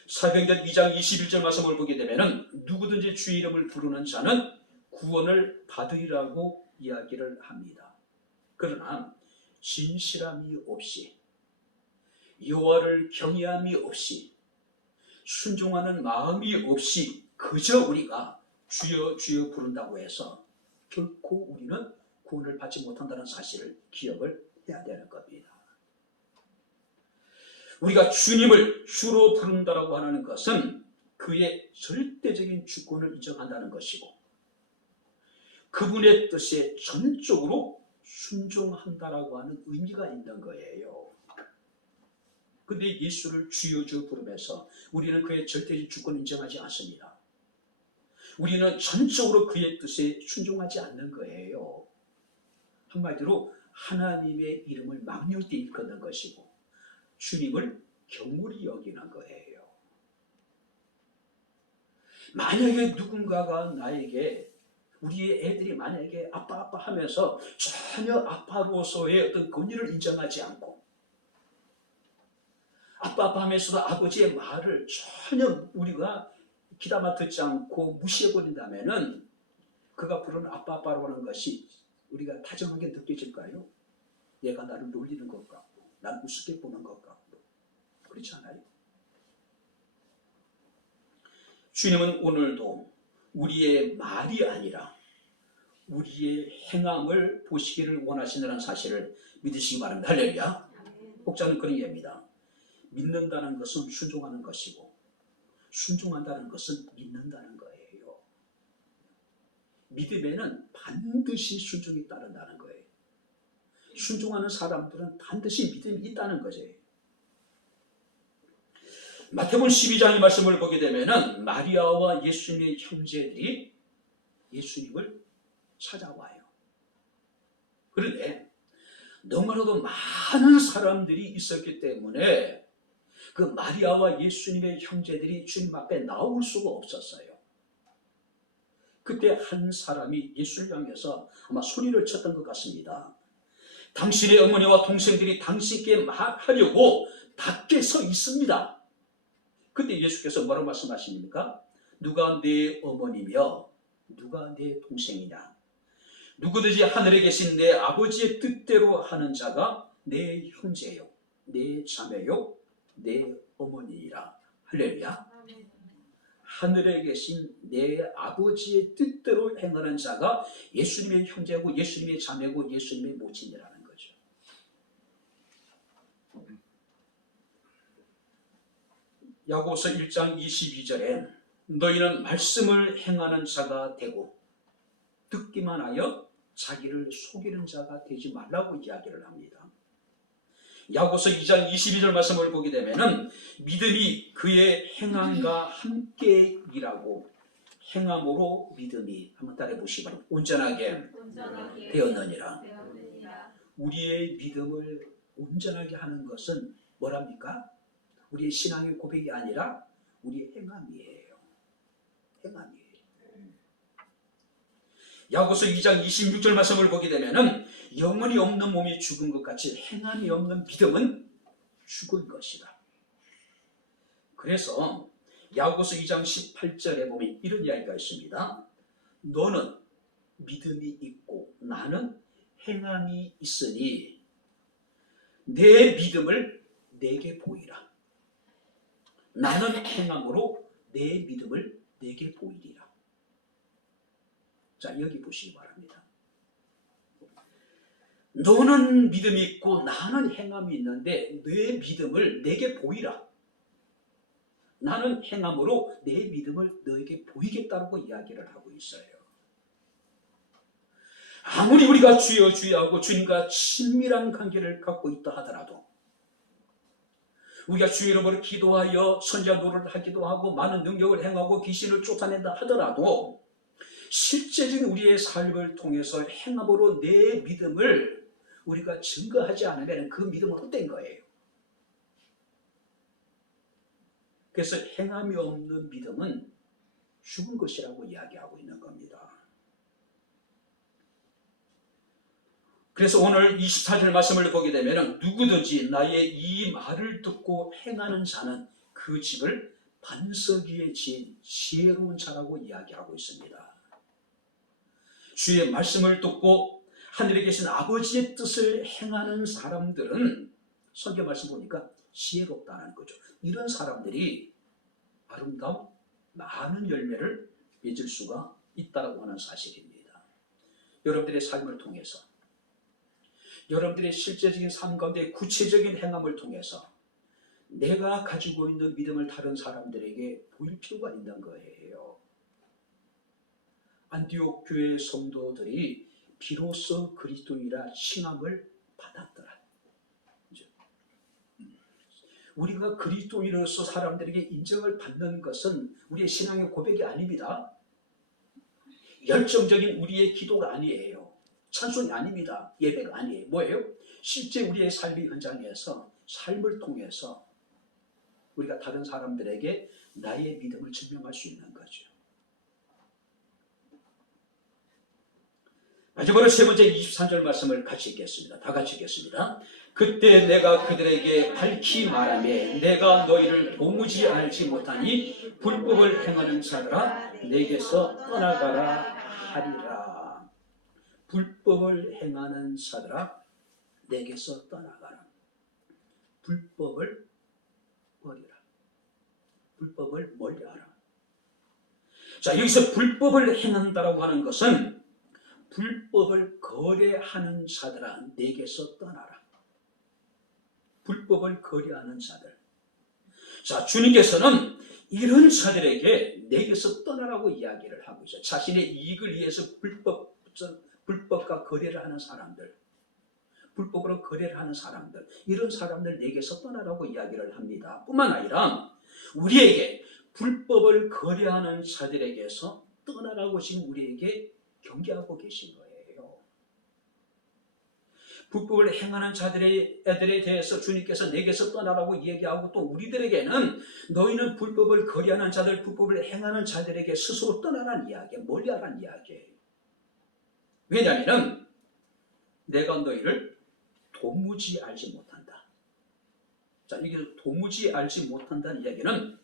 사도행전 2장 21절 말씀을 보게 되면 누구든지 주의 이름을 부르는 자는 구원을 받으리라고 이야기를 합니다. 그러나 진실함이 없이 여호와를 경외함이 없이 순종하는 마음이 없이 그저 우리가 주여 주여 부른다고 해서 결코 우리는 구원을 받지 못한다는 사실을 기억을 해야 되는 겁니다. 우리가 주님을 주로 부른다라고 하는 것은 그의 절대적인 주권을 인정한다는 것이고 그분의 뜻에 전적으로 순종한다라고 하는 의미가 있는 거예요. 근데 예수를 주여 주여 부르면서 우리는 그의 절대적인 주권을 인정하지 않습니다. 우리는 전적으로 그의 뜻에 순종하지 않는 거예요. 한마디로 하나님의 이름을 망령되이 일컫는 것이고 주님을 경물히 여기는 거예요. 만약에 누군가가 나에게 우리의 애들이 만약에 아빠 아빠 하면서 전혀 아빠로서의 어떤 권위를 인정하지 않고 아빠 아빠 하면서도 아버지의 말을 전혀 우리가 귀담아 듣지 않고 무시해버린다면 그가 부르는 아빠 아빠라고 하는 것이 우리가 다정하게 느껴질까요? 얘가 나를 놀리는 것 같고 나를 우습게 보는 것 같고 그렇지 않아요? 주님은 오늘도 우리의 말이 아니라 우리의 행함을 보시기를 원하시는 사실을 믿으시기 바랍니다. 할렐루야. 혹자는 그런 얘기입니다. 믿는다는 것은 순종하는 것이고 순종한다는 것은 믿는다는 거예요. 믿음에는 반드시 순종이 따른다는 거예요. 순종하는 사람들은 반드시 믿음이 있다는 거죠. 마태복음 12장의 말씀을 보게 되면 마리아와 예수님의 형제들이 예수님을 찾아와요. 그런데 너무나도 많은 사람들이 있었기 때문에 그 마리아와 예수님의 형제들이 주님 앞에 나올 수가 없었어요. 그때 한 사람이 예수를 향해서 아마 소리를 쳤던 것 같습니다. 당신의 어머니와 동생들이 당신께 말하려고 밖에 서 있습니다. 그때 예수께서 뭐라고 말씀하십니까? 누가 내 어머니며 누가 내 동생이냐? 누구든지 하늘에 계신 내 아버지의 뜻대로 하는 자가 내 형제요, 내 자매요, 내 어머니이라. 할렐루야. 하늘에 계신 내 아버지의 뜻대로 행하는 자가 예수님의 형제고 예수님의 자매고 예수님의 모친이라는 거죠. 야고보서 1장 22절에 너희는 말씀을 행하는 자가 되고 듣기만 하여 자기를 속이는 자가 되지 말라고 이야기를 합니다. 야고보서 2장 22절 말씀을 보게 되면은 믿음이 그의 행함과 함께 일하고 행함으로 믿음이, 한번 따라해 보시기 바랍니다. 온전하게 되었느니라. 우리의 믿음을 온전하게 하는 것은 뭐랍니까? 우리의 신앙의 고백이 아니라 우리의 행함이에요. 행함이에요. 야고보서 2장 26절 말씀을 보게 되면은 영혼이 없는 몸이 죽은 것 같이 행함이 없는 믿음은 죽은 것이다. 그래서 야고보서 2장 18절에 보면 이런 이야기가 있습니다. 너는 믿음이 있고 나는 행함이 있으니 내 믿음을 내게 보이라. 나는 행함으로 내 믿음을 내게 보이리라. 자, 여기 보시기 바랍니다. 너는 믿음이 있고 나는 행함이 있는데 내 믿음을 내게 보이라. 나는 행함으로 내 믿음을 너에게 보이겠다고 이야기를 하고 있어요. 아무리 우리가 주여 주여 하고 주님과 친밀한 관계를 갖고 있다 하더라도, 우리가 주의 이름으로 기도하여 선지자 노릇을 하기도 하고 많은 능력을 행하고 귀신을 쫓아낸다 하더라도 실제적인 우리의 삶을 통해서 행함으로 내 믿음을 우리가 증거하지 않으면 그 믿음은 헛된 거예요. 그래서 행함이 없는 믿음은 죽은 것이라고 이야기하고 있는 겁니다. 그래서 오늘 24절 말씀을 보게 되면 누구든지 나의 이 말을 듣고 행하는 자는 그 집을 반석 위에 지은 지혜로운 자라고 이야기하고 있습니다. 주의 말씀을 듣고 하늘에 계신 아버지의 뜻을 행하는 사람들은 성경 말씀 보니까 지혜롭다는 거죠. 이런 사람들이 아름다운 많은 열매를 맺을 수가 있다고 하는 사실입니다. 여러분들의 삶을 통해서, 여러분들의 실제적인 삶 가운데 구체적인 행함을 통해서 내가 가지고 있는 믿음을 다른 사람들에게 보일 필요가 있는 거예요. 안디옥 교회 성도들이 비로소 그리스도인이라 칭함을 받았더라. 우리가 그리스도인으로서 사람들에게 인정을 받는 것은 우리의 신앙의 고백이 아닙니다. 열정적인 우리의 기도가 아니에요. 찬송이 아닙니다. 예배가 아니에요. 뭐예요? 실제 우리의 삶의 현장에서 삶을 통해서 우리가 다른 사람들에게 나의 믿음을 증명할 수 있는 거죠. 마지막으로 세 번째 23절 말씀을 같이 읽겠습니다. 다 같이 읽겠습니다. 그때 내가 그들에게 밝히 말하며 내가 너희를 도무지 알지 못하니 불법을 행하는 자들아 내게서 떠나가라 하리라. 불법을 행하는 자들아 내게서 떠나가라. 불법을 버리라. 불법을 멀리하라. 자, 여기서 불법을 행한다라고 하는 것은 불법을 거래하는 자들아 내게서 떠나라. 불법을 거래하는 자들. 자, 주님께서는 이런 자들에게 내게서 떠나라고 이야기를 하고 있어요. 자신의 이익을 위해서 불법과 거래를 하는 사람들, 불법으로 거래를 하는 사람들, 이런 사람들 내게서 떠나라고 이야기를 합니다. 뿐만 아니라 우리에게 불법을 거래하는 자들에게서 떠나라고 지금 우리에게 경계하고 계신 거예요. 불법을 행하는 애들에 대해서 주님께서 내게서 떠나라고 얘기하고, 또 우리들에게는 너희는 불법을 거리하는 자들, 불법을 행하는 자들에게 스스로 떠나라는 이야기예요. 멀리하라는 이야기예요. 왜냐하면 내가 너희를 도무지 알지 못한다. 자, 이게 도무지 알지 못한다는 이야기는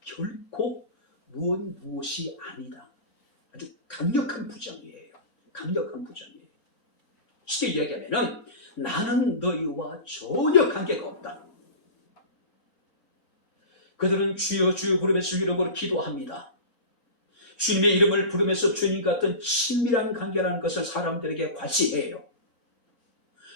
결코 무엇이 아니다. 아주 강력한 부정이에요. 강력한 부정이에요. 쉽게 이야기하면 나는 너희와 전혀 관계가 없다. 그들은 주여 주여 부르면서 주 이름으로 기도합니다. 주님의 이름을 부르면서 주님 같은 친밀한 관계라는 것을 사람들에게 과시해요.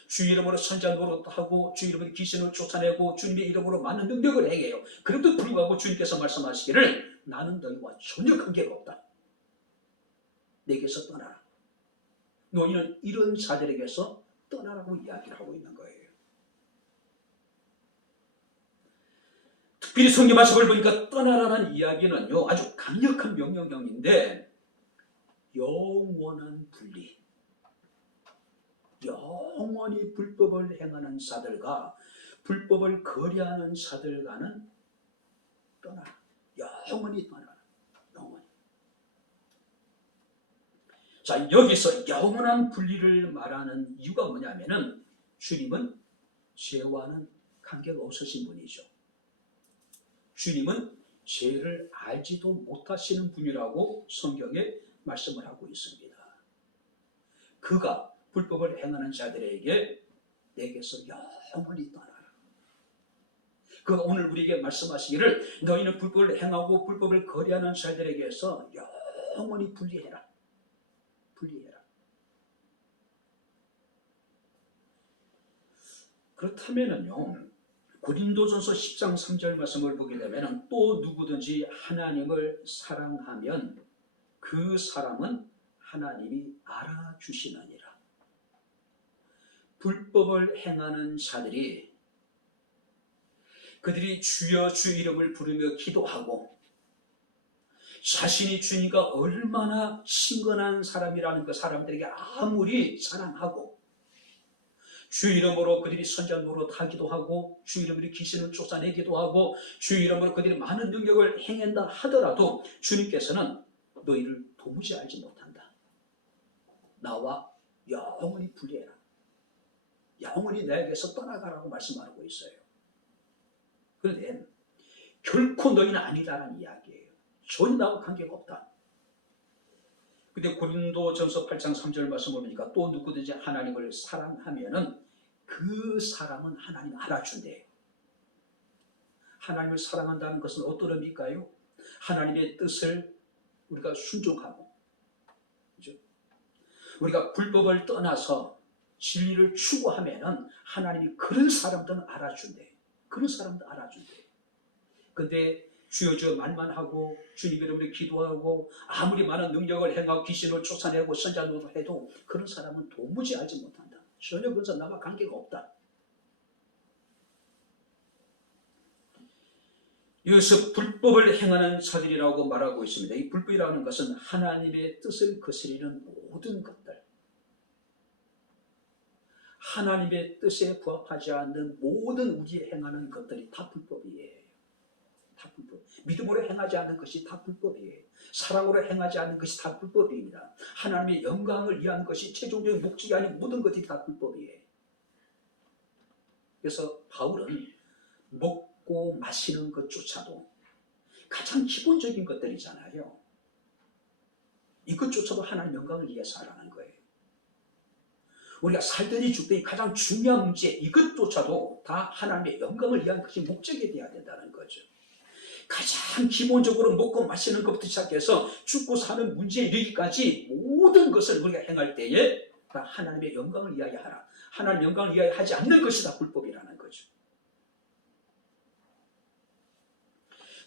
주 이름으로 선자 노릇하고 주 이름으로 귀신을 쫓아내고 주님의 이름으로 많은 능력을 행해요. 그럼에도 불구하고 주님께서 말씀하시기를 나는 너희와 전혀 관계가 없다. 내게서 떠나라. 너희는 이런 자들에게서 떠나라고 이야기를 하고 있는 거예요. 특별히 성경 말씀을 보니까 떠나라는 이야기는요, 아주 강력한 명령형인데, 영원한 분리, 영원히 불법을 행하는 자들과 불법을 거리하는 자들과는 떠나라. 영원히 떠나라. 영원히. 자, 여기서 영원한 분리를 말하는 이유가 뭐냐면은 주님은 죄와는 관계가 없으신 분이죠. 주님은 죄를 알지도 못하시는 분이라고 성경에 말씀을 하고 있습니다. 그가 불법을 행하는 자들에게 내게서 영원히 떠나라. 그가 오늘 우리에게 말씀하시기를 너희는 불법을 행하고 불법을 거리하는 자들에게서 영원히 분리해라. 분리해라. 그렇다면은요, 고린도전서 10장 3절 말씀을 보게 되면 또 누구든지 하나님을 사랑하면 그 사람은 하나님이 알아주시느니라. 불법을 행하는 자들이 그들이 주여 주 이름을 부르며 기도하고 자신이 주님과 얼마나 친근한 사람이라는 그 사람들에게 아무리 자랑하고 주 이름으로 그들이 선자 노릇하기도 하고 주 이름으로 귀신을 쫓아내기도 하고 주 이름으로 그들이 많은 능력을 행한다 하더라도 주님께서는 너희를 도무지 알지 못한다. 나와 영원히 분리해라. 영원히 내게서 떠나가라고 말씀하고 있어요. 그런데 결코 너희는 아니다라는 이야기예요. 전혀 나와 관계가 없다. 근데 고린도전서 8장 3절 말씀을 보니까 또 누구든지 하나님을 사랑하면은 그 사람은 하나님 알아준대요. 하나님을 사랑한다는 것은 어떤 의미일까요? 하나님의 뜻을 우리가 순종하고, 그죠? 우리가 불법을 떠나서 진리를 추구하면은 하나님이 그런 사람들은 알아준대요. 그런 사람들 알아준대요. 근데 주여 주여 말만 하고 주님 이름으로 기도하고 아무리 많은 능력을 행하고 귀신을 쫓아내고 선자 노릇해도 그런 사람은 도무지 알지 못한다. 전혀 그런 사람 나와 관계가 없다. 여기서 불법을 행하는 자들이라고 말하고 있습니다. 이 불법이라는 것은 하나님의 뜻을 거스리는 모든 것들, 하나님의 뜻에 부합하지 않는 모든 우리의 행하는 것들이 다 불법이에요. 다 불법. 믿음으로 행하지 않는 것이 다 불법이에요. 사랑으로 행하지 않는 것이 다 불법입니다. 하나님의 영광을 위한 것이 최종적인 목적이 아닌 모든 것이 다 불법이에요. 그래서 바울은 먹고 마시는 것조차도 가장 기본적인 것들이잖아요. 이것조차도 하나님의 영광을 위해서 하라는 거예요. 우리가 살더니 죽더니 가장 중요한 문제, 이것조차도 다 하나님의 영광을 위한 것이 목적이 되어야 된다는 거죠. 가장 기본적으로 먹고 마시는 것부터 시작해서 죽고 사는 문제에 이르기까지 모든 것을 우리가 행할 때에 다 하나님의 영광을 위하여 하라. 하나님의 영광을 위하여 하지 않는 것이 다 불법이라는 거죠.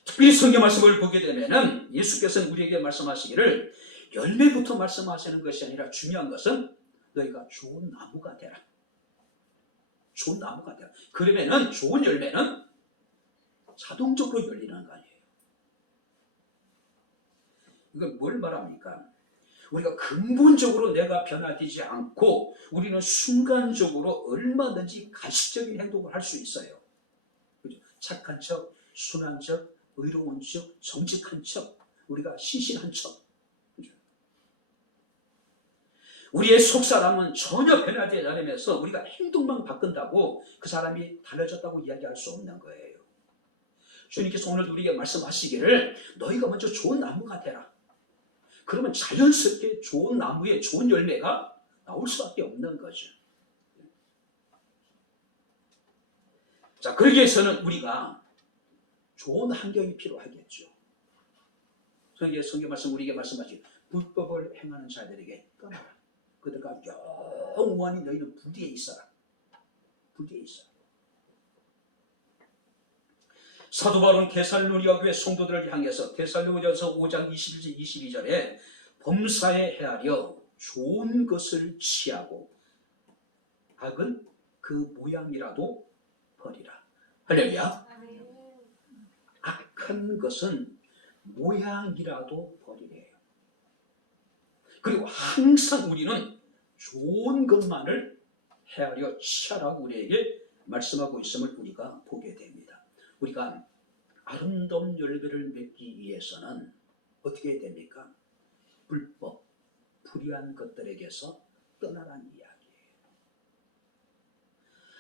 특별히 성경 말씀을 보게 되면은 예수께서는 우리에게 말씀하시기를 열매부터 말씀하시는 것이 아니라 중요한 것은 너희가 좋은 나무가 되라. 좋은 나무가 되라. 그러면은 좋은 열매는 자동적으로 열리는 거 아니에요. 이건 뭘 말합니까? 우리가 근본적으로 내가 변화되지 않고 우리는 순간적으로 얼마든지 가식적인 행동을 할 수 있어요. 그죠? 착한 척, 순한 척, 의로운 척, 정직한 척, 우리가 신실한 척. 그죠? 우리의 속사람은 전혀 변화되지 않으면서 우리가 행동만 바꾼다고 그 사람이 달라졌다고 이야기할 수 없는 거예요. 주님께서 오늘 우리에게 말씀하시기를 너희가 먼저 좋은 나무가 되라. 그러면 자연스럽게 좋은 나무에 좋은 열매가 나올 수밖에 없는 거죠. 자, 그러기 위해서는 우리가 좋은 환경이 필요하겠죠. 성경 말씀 우리에게 말씀하시 불법을 행하는 자들에게 떠나라. 그들과 영원히 너희는 불의에 있어라. 불의에 있어라. 사도 바울은 데살로니가 교회 성도들을 향해서 데살로니가서 5장 21절 22절에 범사에 헤아려 좋은 것을 취하고 악은 그 모양이라도 버리라. 할렐루야. 악한 것은 모양이라도 버리래요. 그리고 항상 우리는 좋은 것만을 헤아려 취하라고 우리에게 말씀하고 있음을 우리가 보게 됩니다. 우리가 아름다운 열매를 맺기 위해서는 어떻게 해야 됩니까? 불법, 불의한 것들에게서 떠나라는 이야기예요.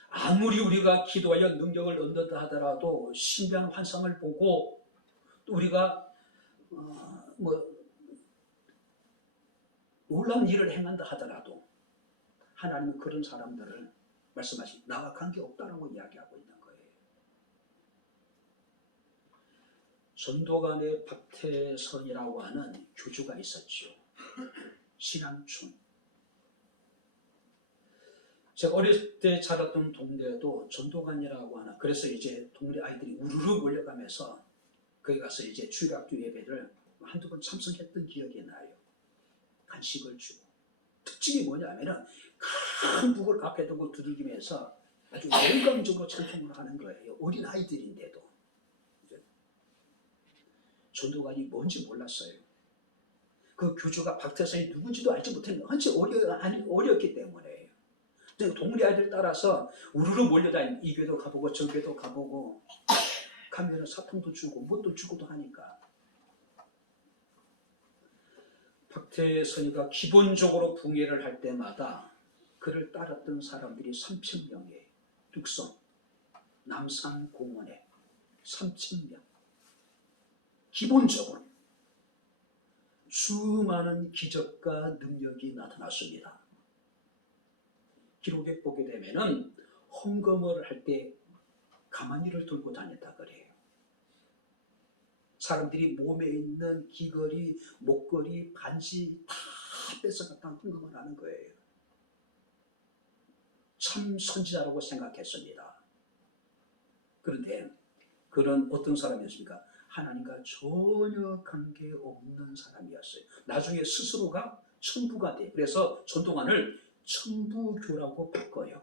아무리 우리가 기도하여 능력을 얻는다 하더라도 신비한 환상을 보고 또 우리가 놀라운 일을 행한다 하더라도 하나님은 그런 사람들을 말씀하신 나와 관계없다라고 이야기하고 있는 거예요. 전도관의 박태선이라고 하는 교주가 있었죠. 신앙촌. 제가 어릴 때 자랐던 동네에도 전도관이라고 하나, 그래서 이제 동네 아이들이 우르르 몰려가면서 거기 가서 이제 주일학교 예배를 한두 번 참석했던 기억이 나요. 간식을 주고. 특징이 뭐냐면은 큰 북을 앞에 두고 두들기면서 아주 영감적으로 찬송을 하는 거예요. 어린 아이들인데도. 전도관이 뭔지 몰랐어요. 그 교주가 박태선이 누군지도 알지 못했는데 한치 어렸기 때문에 동네 아이들 따라서 우르르 몰려다니는 이 교회도 가보고 저 교회도 가보고 가면은 사탕도 주고 뭣도 주고도 하니까 박태선이가 기본적으로 붕해를 할 때마다 그를 따랐던 사람들이 3,000명이에요. 뚝성, 남산 공원에 3,000명. 기본적으로 수많은 기적과 능력이 나타났습니다. 기록에 보게 되면은 헌금을 할 때 가마니를 들고 다녔다 그래요. 사람들이 몸에 있는 귀걸이, 목걸이, 반지 다 뺏어갔다 헌금을 하는 거예요. 참 선지자라고 생각했습니다. 그런데 그런 어떤 사람이었습니까? 하나님과 전혀 관계없는 사람이었어요. 나중에 스스로가 천부가 돼. 그래서 전도관을 천부교라고 바꿔요.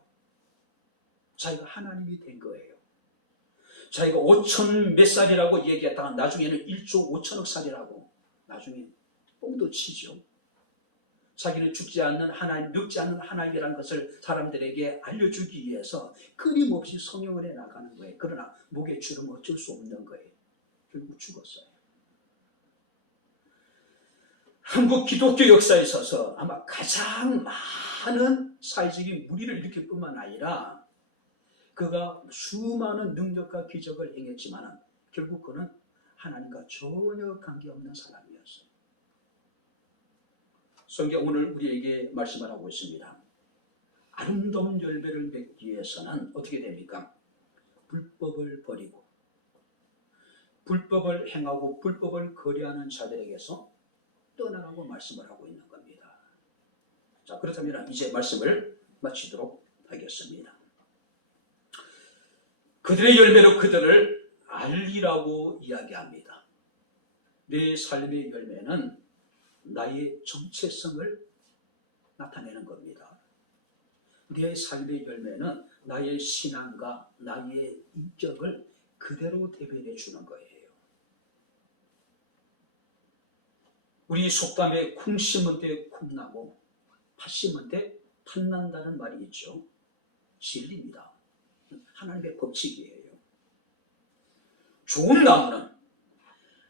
자기가 하나님이 된 거예요. 자기가 5천 몇 살이라고 얘기했다가 나중에는 1조 5천억 살이라고 나중에 뻥도 치죠. 자기는 죽지 않는 하나님, 늙지 않는 하나님이라는 것을 사람들에게 알려주기 위해서 끊임없이 성령을 해나가는 거예요. 그러나 목에 주름은 어쩔 수 없는 거예요. 결국 죽었어요. 한국 기독교 역사에 있어서 아마 가장 많은 사회적인 무리를 일으킬 뿐만 아니라 그가 수많은 능력과 기적을 행했지만 결국 그는 하나님과 전혀 관계없는 사람이었어요. 성경 오늘 우리에게 말씀을 하고 있습니다. 아름다운 열매를 맺기 위해서는 어떻게 됩니까? 불법을 버리고 불법을 행하고 불법을 거래하는 자들에게서 떠나라고 말씀을 하고 있는 겁니다. 자, 그렇다면 이제 말씀을 마치도록 하겠습니다. 그들의 열매로 그들을 알리라고 이야기합니다. 내 삶의 열매는 나의 정체성을 나타내는 겁니다. 내 삶의 열매는 나의 신앙과 나의 인격을 그대로 대변해 주는 거예요. 우리 속담에 콩 심은 데 콩나고 팥 심은 데 팥난다는 말이 있죠. 진리입니다. 하나님의 법칙이에요. 좋은 나무는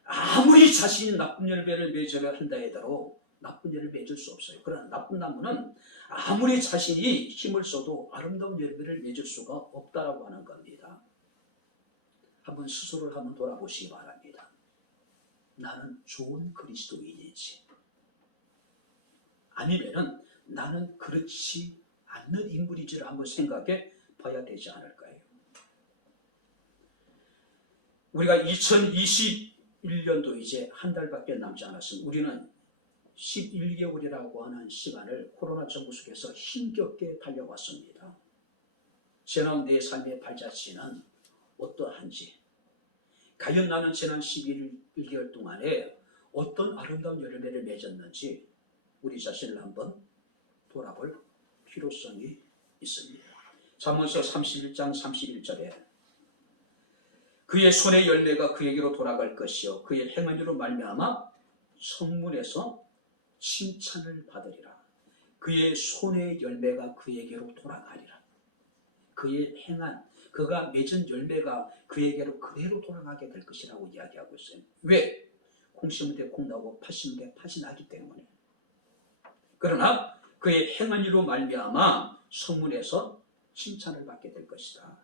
아무리 자신이 나쁜 열매를 맺어야 한다 해도 나쁜 열매를 맺을 수 없어요. 그러나 나쁜 나무는 아무리 자신이 힘을 써도 아름다운 열매를 맺을 수가 없다라고 하는 겁니다. 한번 스스로를 한번 돌아보시기 바랍니다. 나는 좋은 그리스도인인지 아니면은 나는 그렇지 않는 인물인지를 한번 생각해 봐야 되지 않을까요? 우리가 2021년도 이제 한 달밖에 남지 않았습니다. 우리는 11개월이라고 하는 시간을 코로나 정부 속에서 힘겹게 달려왔습니다. 지난 내 삶의 발자취는 어떠한지, 과연 나는 지난 11개월 동안에 어떤 아름다운 열매를 맺었는지 우리 자신을 한번 돌아볼 필요성이 있습니다. 잠언서 31장 31절에 그의 손의 열매가 그에게로 돌아갈 것이요 그의 행한 일로 말미암아 성문에서 칭찬을 받으리라. 그의 손의 열매가 그에게로 돌아가리라. 그의 행한, 그가 맺은 열매가 그에게로 그대로 돌아가게 될 것이라고 이야기하고 있어요. 왜? 콩 심은 데 콩 나고 팥 심은 데 팥이 나기 때문에. 그러나 그의 행한 일로 말미암아 성문에서 칭찬을 받게 될 것이다.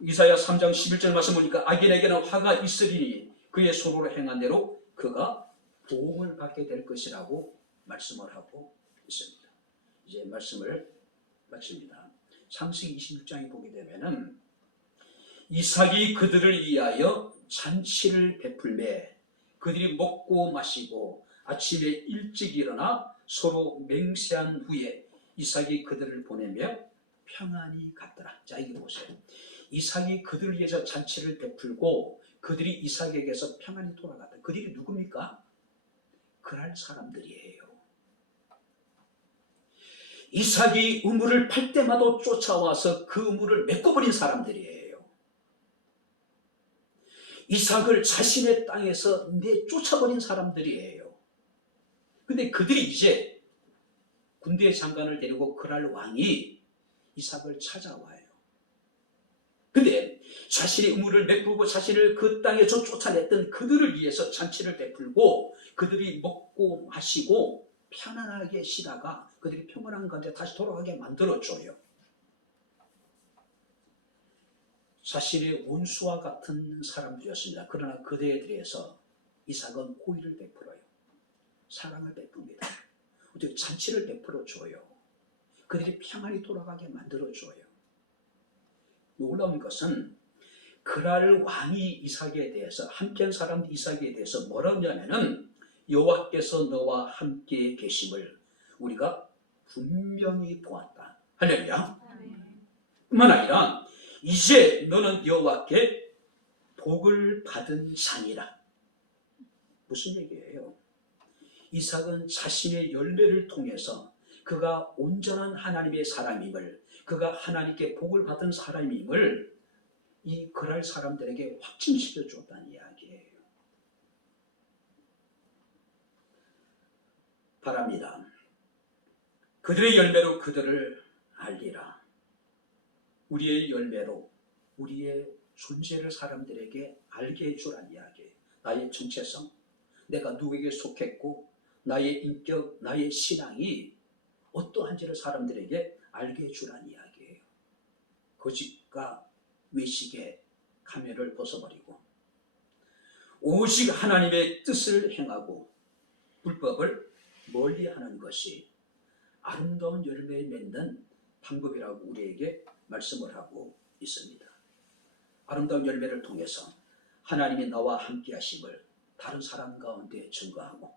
이사야 3장 11절 말씀 보니까 악인에게는 화가 있으리니 그의 손으로 행한 대로 그가 보응을 받게 될 것이라고 말씀을 하고 있습니다. 이제 말씀을 마칩니다. 창세기 26장에 보게 되면은 이삭이 그들을 위하여 잔치를 베풀매 그들이 먹고 마시고 아침에 일찍 일어나 서로 맹세한 후에 이삭이 그들을 보내며 평안히 갔더라. 자, 이게 보세요. 이삭이 그들을 위해서 잔치를 베풀고 그들이 이삭에게서 평안히 돌아갔다. 그들이 누굽니까? 그랄 사람들이에요. 이삭이 우물을 팔 때마다 쫓아와서 그 우물을 메꿔버린 사람들이에요. 이삭을 자신의 땅에서 내쫓아버린 사람들이에요. 근데 그들이 이제 군대 장관을 데리고 그랄 왕이 이삭을 찾아와요. 근데 자신이 우물을 메꾸고 자신을 그 땅에서 쫓아냈던 그들을 위해서 잔치를 베풀고 그들이 먹고 마시고 편안하게 쉬다가 그들이 평온한 가운데 다시 돌아가게 만들어줘요. 자신의 원수와 같은 사람들이었습니다. 그러나 그들에 대해서 이삭은 호의를 베풀어요. 사랑을 베풉니다. 어떻게 잔치를 베풀어줘요. 그들이 평안히 돌아가게 만들어줘요. 놀라운 것은 그랄 왕이 이삭에 대해서 함께한 사람들 이삭에 대해서 뭐라고 하냐면은 여호와께서 너와 함께 계심을 우리가 분명히 보았다. 할렐루야. 뿐만 아니라 이제 너는 여호와께 복을 받은 자니라. 무슨 얘기예요? 이삭은 자신의 열매를 통해서 그가 온전한 하나님의 사람임을, 그가 하나님께 복을 받은 사람임을 이 그랄 사람들에게 확증시켜 줬다는 이야기예요. 바랍니다. 그들의 열매로 그들을 알리라. 우리의 열매로 우리의 존재를 사람들에게 알게 해주란 이야기예요. 나의 정체성, 내가 누구에게 속했고 나의 인격, 나의 신앙이 어떠한지를 사람들에게 알게 해주란 이야기예요. 거짓과 외식의 가면을 벗어버리고 오직 하나님의 뜻을 행하고 불법을 멀리하는 것이 아름다운 열매를 맺는 방법이라고 우리에게 말씀을 하고 있습니다. 아름다운 열매를 통해서 하나님이 나와 함께 하심을 다른 사람 가운데 증거하고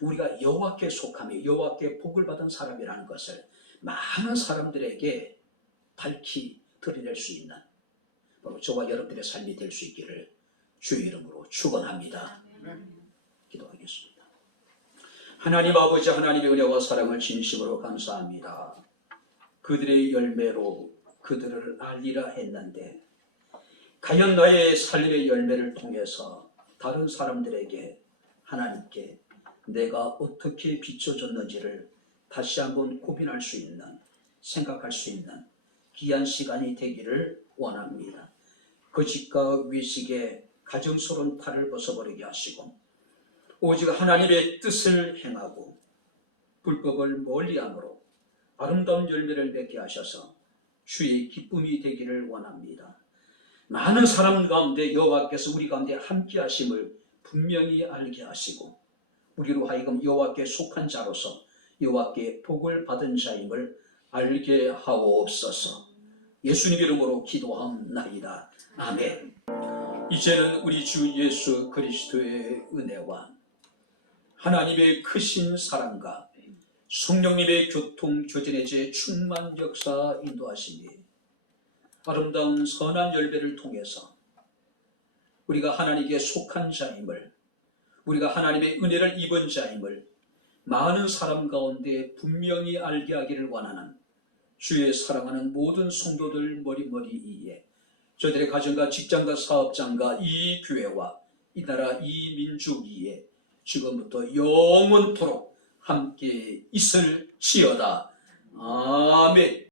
우리가 여호와께 속하며 여호와께 복을 받은 사람이라는 것을 많은 사람들에게 밝히 드러낼 수 있는 바로 저와 여러분들의 삶이 될 수 있기를 주의 이름으로 축원합니다. 기도하겠습니다. 하나님 아버지, 하나님의 은혜와 사랑을 진심으로 감사합니다. 그들의 열매로 그들을 알리라 했는데 과연 나의 삶의 열매를 통해서 다른 사람들에게 하나님께 내가 어떻게 비춰졌는지를 다시 한번 고민할 수 있는, 생각할 수 있는 귀한 시간이 되기를 원합니다. 거짓과 위식에 가정스러운 탈을 벗어버리게 하시고 오직 하나님의 뜻을 행하고 불법을 멀리함으로 아름다운 열매를 맺게 하셔서 주의 기쁨이 되기를 원합니다. 많은 사람 가운데 여호와께서 우리 가운데 함께 하심을 분명히 알게 하시고 우리로 하여금 여호와께 속한 자로서 여호와께 복을 받은 자임을 알게 하옵소서. 예수님 이름으로 기도하옵나이다. 아멘. 이제는 우리 주 예수 그리스도의 은혜와 하나님의 크신 사랑과 성령님의 교통 교진의 제 충만 역사 인도하심이 아름다운 선한 열매를 통해서 우리가 하나님께 속한 자임을, 우리가 하나님의 은혜를 입은 자임을 많은 사람 가운데 분명히 알게 하기를 원하는 주의 사랑하는 모든 성도들 머리머리 위에 저들의 가정과 직장과 사업장과 이 교회와 이 나라 이 민족 위에 지금부터 영원토록 함께 있을지어다. 아멘.